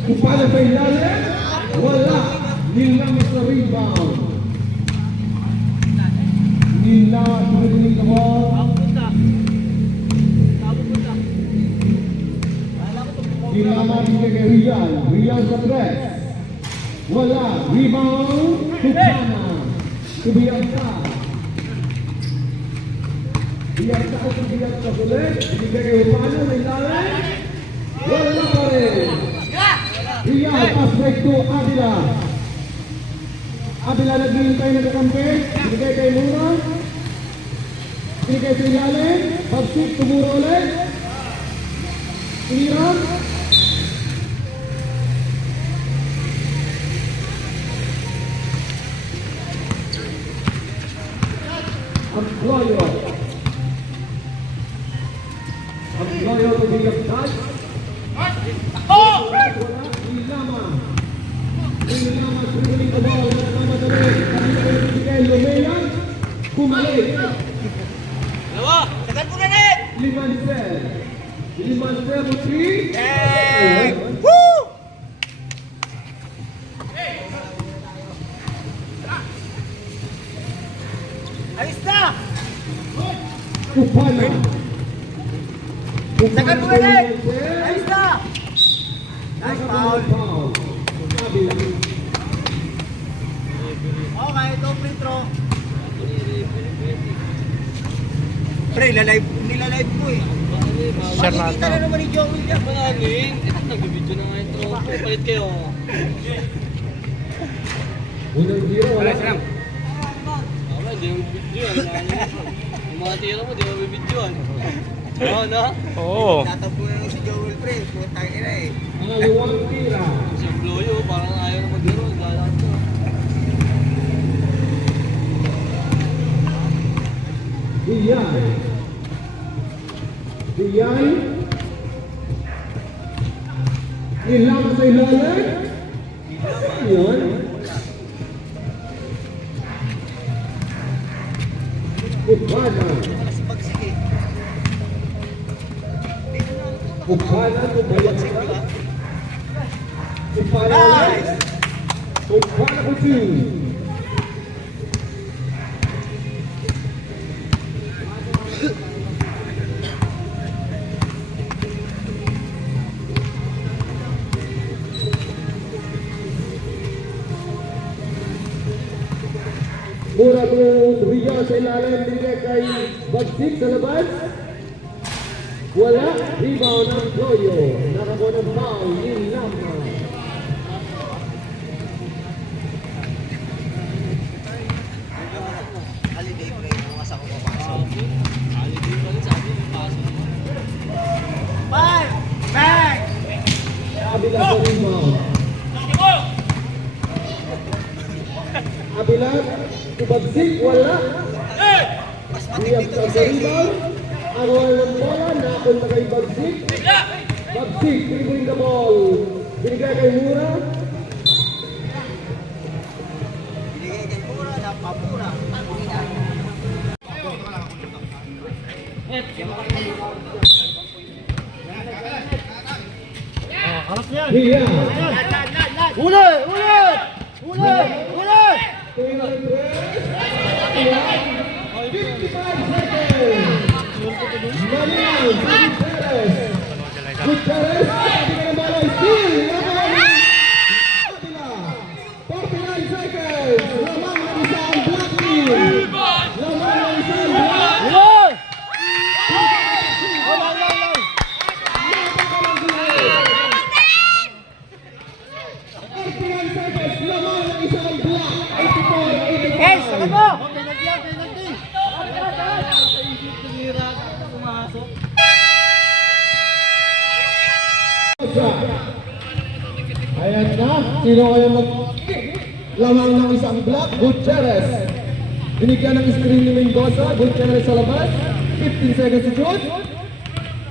Kupala sa ilalim, wala. Nilamas na rebound. Nilamas na rin ka mo. Nilamas na kay Rial. Rial sa press. Wala. Rebound. Kupana. Kubiyagta. Biyagta o kubiyagta ulit. Ibigay kay Kupana sa ilalim. Wala pa rin. Rial, pass break to Avila. Avila naghihintay na kakampi. Binigay kay Mura. Binigay sa ilalim. Pagsik, tumuro ulit. Iniram. Amployo. Amployo to be of touch. Ilama swimming the ball. Ilama dali. Kaya lumayan. Kumalik. Dalawa! Sagat mo na rin! Limansel mo 3. Hey! Woo! Ayos na! Kupana. Sagat mo na rin! Ayos na! Nice foul! Okay, ito free throw. Pre, nilalive mo eh. Share na Makikita ito. na naman ni Joey yan. Maraming, nag-video na nga ito. Palit kayo. Unang tiro. Wala. Tama, hindi yung video. Yung mga tira mo, di mo video. Oo, no? Oo. Tatampo na si Joel, pre. Putang ina eh. Pangalawang tira. Si Bloyo, parang ayaw na maglaro. Galaan to. Diyan. Ilama sa ilalim. Yun. Kupana. Kupana to Bayagsik. Kupana ulit. Kupana ko 2. Mura to Rial sa ilalim, binigay kay Bagsik sa labas. Wala, rebound ng Goyo. Nakakuha ng foul, Ilama. Holiday break, bukas ako papasok. Holiday pa rin, sabi yung pasok mo. Five! Back! Abila sa rebound. Abila, to Bagsik, wala. Mas Riyab matindi sa to isa eh. rebound. Ang walang bola, napunta kay Bagsik. Bagsik, dribbling the ball. Binigay kay Mura. Binigay kay Pura, napapura. Riyab. Ulit! Ulit! Ulit! Ulit! 55 seconds. Manial, Gutierrez. Gutierrez, sabi ka ng bala, steal. Abila. 49 seconds. Lamang ng isang black team. Lamang ng isang black. Ulit! 89 seconds. Lamang ng isang black. 84, 85. Hey, sabi mo! Ayan na, sino kaya lamang ng isang block? Gutierrez. Binigyan ng screen ni Mendoza. Gutierrez sa labas. 15 seconds to shoot.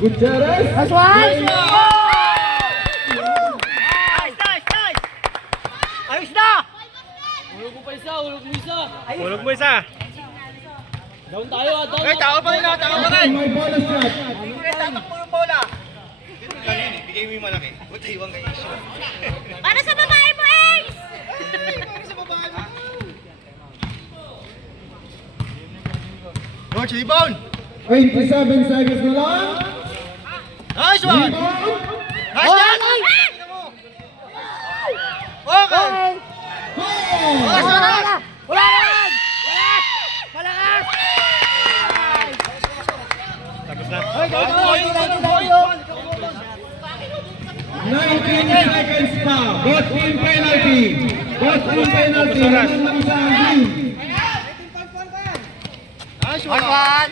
Gutierrez. Nice one! Ayos na! Ulog mo pa isa, ulog mo isa. Ulog mo isa. Down tayo ah, down. Tao pa rin, tao pa rin. May bonus shot. Tapak mo yung bola. Bigay mo yung malaki. Buta iwan kayo. Para sa babae mo, Ace! Para sa babae mo. George, rebound. 27 seconds na lang. Nice one. Rebound. Nice shot. Okay. Goal! Wala yan! Malakas! Tapos na. 19 seconds pa. Both team penalty. Both team penalty. Naman lang sa team. Nice one.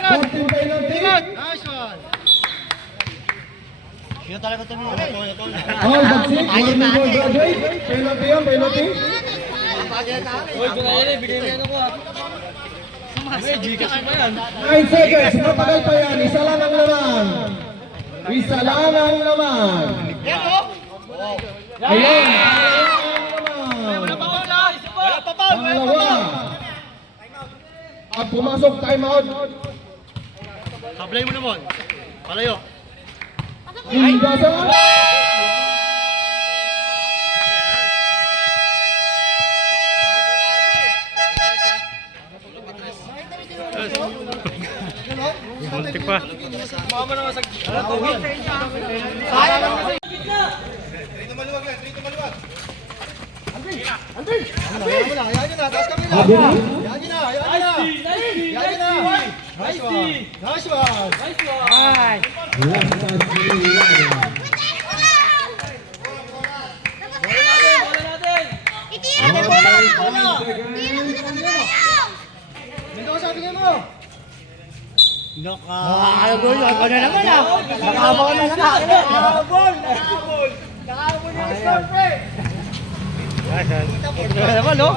Both team penalty. Nice one. Sino talaga ito mo? All bagsik. Warning ball graduate. Penalty yun, penalty. Uy, kung na yan eh, bigay mo yan ako ah. May Gcash pa yan. 9 seconds. Matagal pa yan. Isa lang ang laman. Isa lang ang laman. Ayun. Wala pa pa. Pangalawa. At pumasok timeout. Sablay mo naman. Palayo. Mendoza. Buntik pa. Mama naman sa... Hayaan nyo na. Taas kami na. Sabi na. Hayaan nyo na. Hayaan nyo na. Hayaan nyo na. Nice one. Nice one. Nice one! Last chance ni Lana. Bola natin, bola natin! Itira na bola! Mendoza, bigyan mo. Nakahabol yun. Ano naman ah? Nakahabol na lang. Nakahabol! Nakahabol yung score, pre! Ano naman, no?